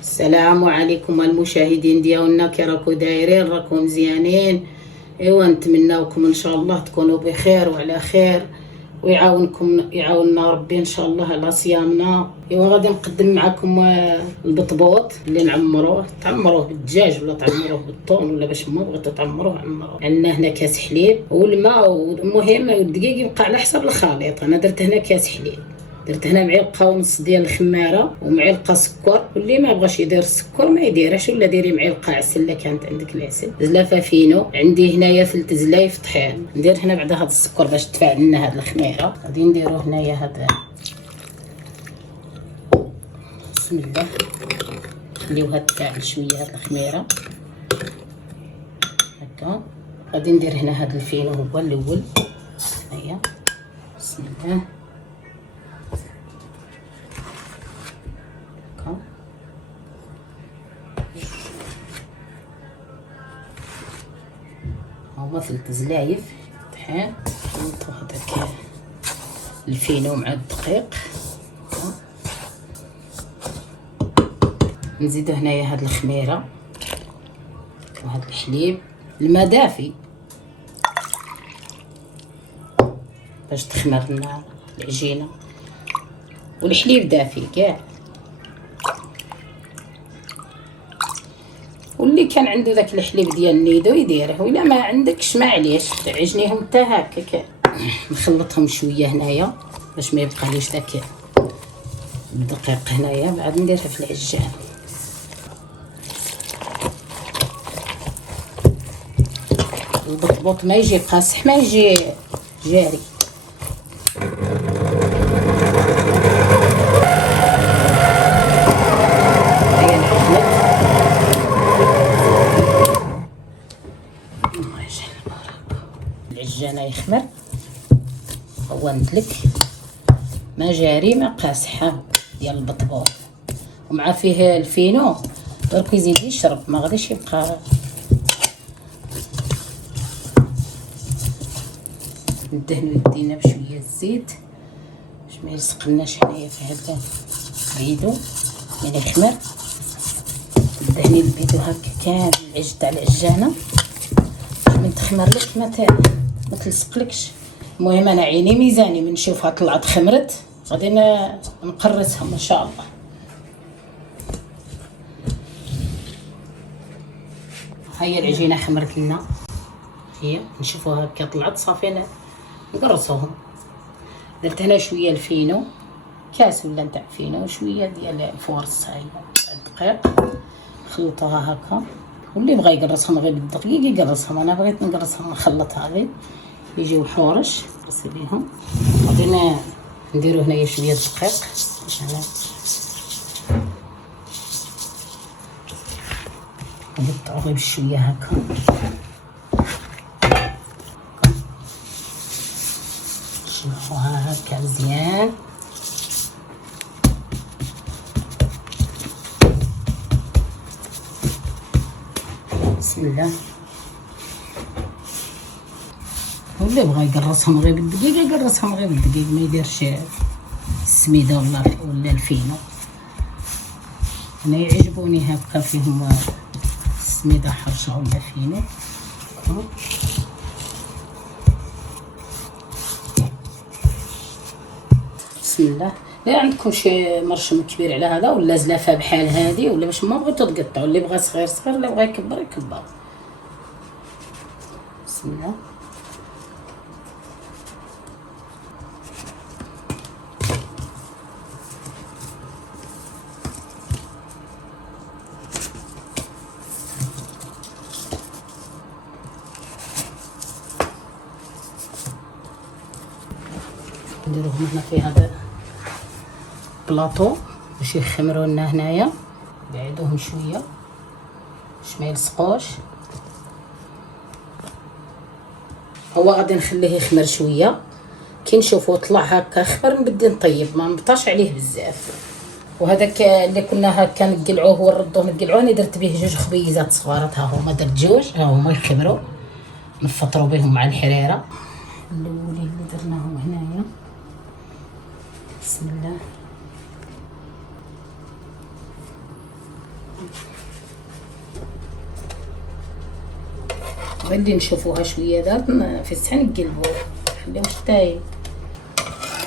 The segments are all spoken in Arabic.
السلام عليكم المشاهدين ديالنا، كي راكم دايرين؟ راكم مزيانين؟ ايوا نتمناوكم ان شاء الله تكونوا بخير وعلى خير، يعاوننا ربي ان شاء الله على صيامنا. ايوا غادي نقدم معكم البطبوط اللي تعمروه بالدجاج ولا تعمروه بالطون ولا باش ما بغيتو تعمروه عمروه. عندنا هنا كاس حليب والماء، والمهم الدقيق يبقى على حسب الخليط. انا درت هنا كاس حليب، درت هنا معلقه ونص ديال الخماره ومعلقه سكر، واللي ما بغاش يدير السكر ما يديرهش، ولا ديري معلقه عسل الا كانت عندك العسل. زلافه فينو، عندي هنايا فلت زلايف طحين. ندير هنا بعدا هذا السكر باش تفاعل لنا هذه الخميره. غادي نديرو هنايا هذا، بسم الله، نخليوها تفاعل شويه هذه الخميره هكا. غادي ندير هنا هذا الفينو هو الاول، هيا بسم الله هكا. هما فلت زلايف طحين، نحطو هذاك الفينو مع الدقيق. نزيدو هنايا هاد الخميره وهاد الحليب، الماء دافي باش تخمر لنا العجينه، والحليب دافي كاع. واللي كان عنده داك الحليب ديال النيدو يديره، ولا ما عندكش معليش تعجنيهم حتى هكا. نخلطهم شويه هنايا باش ما يبقاليش داك الدقيق هنايا، بعد نديرها في العجان. البطبوط ما يجي قاصح، ما يجي جاري. العجانه يخمر، هونت لك ما جاري ما قاصح ديال البطبوط، ومع فيه الفينو برك يزيد يشرب، ما غاديش يبقى. ندهنو يدينا بشويه الزيت باش ما يلصقلناش هنايا في هذا البيدو يعني يخمر. دهني البيدو هكا كامل العجن تاع العجانه باش من تخمر لك ما تلصقلكش. المهم انا عيني ميزاني، من نشوفها طلعت خمرت غادي نقرصهم ان شاء الله. هيا العجينه خمرت لنا، هي نشوفوها هكا طلعت صافي نقرصوهم. درت هنا شويه الفينو، كاس ولا نتاع فينو، وشويه ديال الفورص هاي الدقيق، نخلطوها هكا. واللي بغى يقرصهم غير بالدقيق يقرصهم، انا بغيت نقرصهم نخلطها غير يجيو حورش نقرص بيهم. غادي نديرو هنايا شويه دقيق هنا، نقطعو غير بشويه هكا. نشوفوها هكا مزيان. بسم الله. واللي بغى يقرصهم غير بالدقيق يقرصهم غير بالدقيق، ما يديرش السميده ولا الفينو. انا يعجبوني هكا فيهم السميده حرشه ولا فينو. بسم الله. لا عندكم شي مرشم كبير على هذا ولا زلافه بحال هذه، ولا باش ما بغيتو تقطعوا، اللي بغى صغير صغير، اللي بغى يكبر يكبر. بسم الله. نديروهم هنا في هذا بلاطو باش يخمروا لنا هنايا، نبعدوهم شويه باش ما يلصقوش. هو غادي نخليه يخمر شويه، كي نشوفو طلع هكا خمر نبدي نطيب، ما نبطاش عليه بزاف. وهذاك اللي كنا هكا نقلعوه ونردوه نقلعوه، انا درت به جوج خبيزات صغارات، ها هما درت جوج، ها هما يخمروا نفطروا بهم مع الحريره. الاولين اللي درناهم هنايا، بسم الله. غادي نشوفوها شويه دابا في الصحن نقلبوها نخليهم شتاي،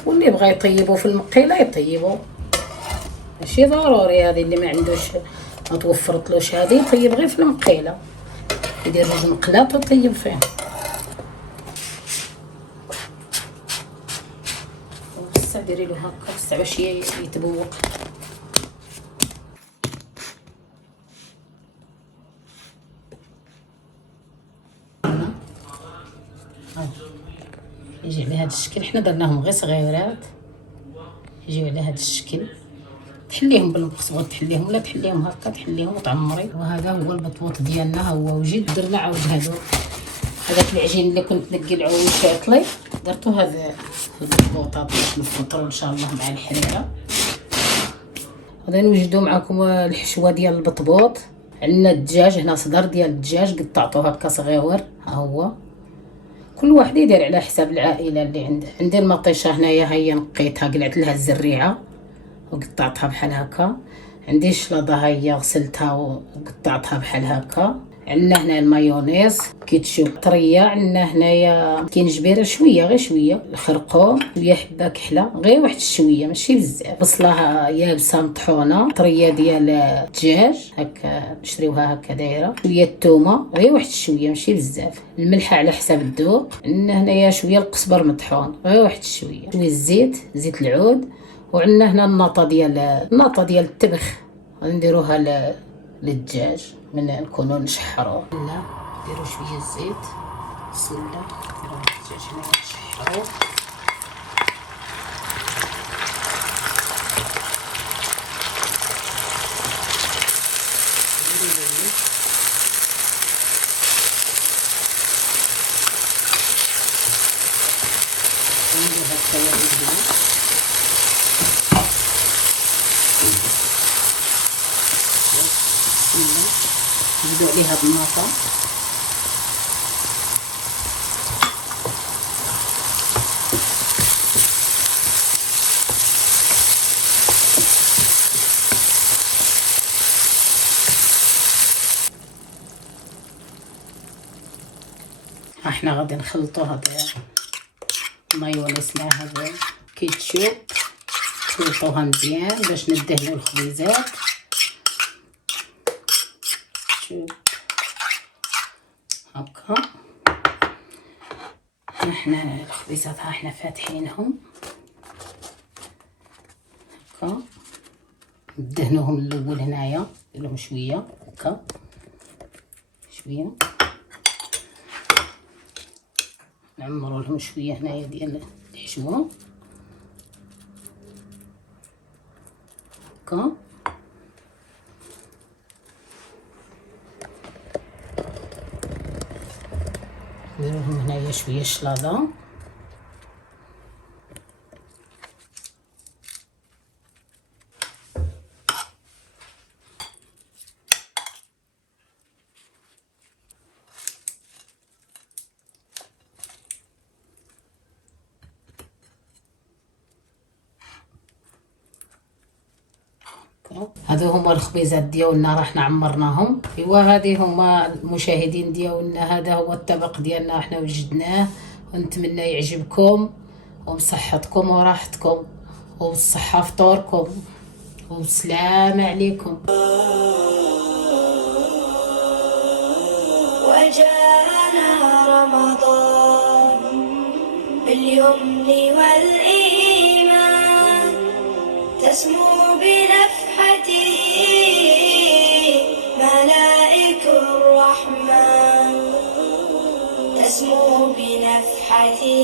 واللي بغى يطيبو في المقيله يطيبو، ماشي ضروري هذه اللي ما عندوش ما توفرتلوش هذه يطيب غير في المقيله، يدير جوج مقلات ويطيب فيهم. بصح ديري له هكا بصح باش يتبوق. يجي على هذا الشكل، حنا درناهم غير صغيرات يجيو على هذا الشكل. تحليهم بالمقص، بغات تحليهم ولا تحليهم هكا تحليهم وتعمري. وهذا هو البطبوط ديالنا، هو وجد. درنا عاود هذاك العجين اللي كنت نقي العويش شاطلي درتو هذا البطبوطات باش نفطروا ان شاء الله مع الحريره. غادي نوجدوا معكم الحشوه ديال البطبوط. عندنا الدجاج هنا، صدر ديال الدجاج قطعته هكا صغيور، ها هو كل واحد يدير على حساب العائله اللي عنده. عندي المطيشه هنايا هي نقيتها قلعت لها الزريعه وقطعتها بحال هكا. عندي الشلاضه هي غسلتها وقطعتها بحال هكا. عندنا هنا المايونيز، كيتشوب طريه. عندنا هنايا كينجبيره شويه غير شويه، الخرقوم شويه، حبه كحله غير واحد الشويه ماشي بزاف، بصله يابسه مطحونه، طريه ديال الدجاج هكا نشريوها هكا دايره، شويه الثومه غير واحد الشويه ماشي بزاف، الملح على حساب الذوق. عندنا هنايا شويه القزبر مطحون غير واحد الشويه، شويه الزيت، زيت العود. وعندنا هنا الناطه ديال التبخ غنديروها للدجاج من نكونوا نشحروه. لا نديروا شويه الزيت، بسم الله نديروا الدجاج هنا نشحروه. ندير هاد التوابل هنا. نزيدو عليها بالناطه. احنا غادي نخلطو هذا المايونيز مع هذا كيتشوب، نخلطوها مزيان باش ندهنو الخبيزات. هكا احنا الخبيزات ها احنا فاتحينهم هكا، ندهنوهم الاول هنايا، نديرلهم شويه هكا شويه، نعمروا لهم شويه هنايا ديال الحشوه هكا. نديرلهم هنايا شويه الشلاضه. هادو هما الخبيزات ديالنا راه حنا عمرناهم. ايوا هذه هما المشاهدين ديالنا، هذا هو الطبق ديالنا حنا وجدناه، ونتمنى يعجبكم ومصحتكم وراحتكم وبالصحه فطوركم والسلام عليكم. وجاءنا رمضان باليمن والإيمان، تسمو بنفحته ملائك الرحمن، تسمو بنفحته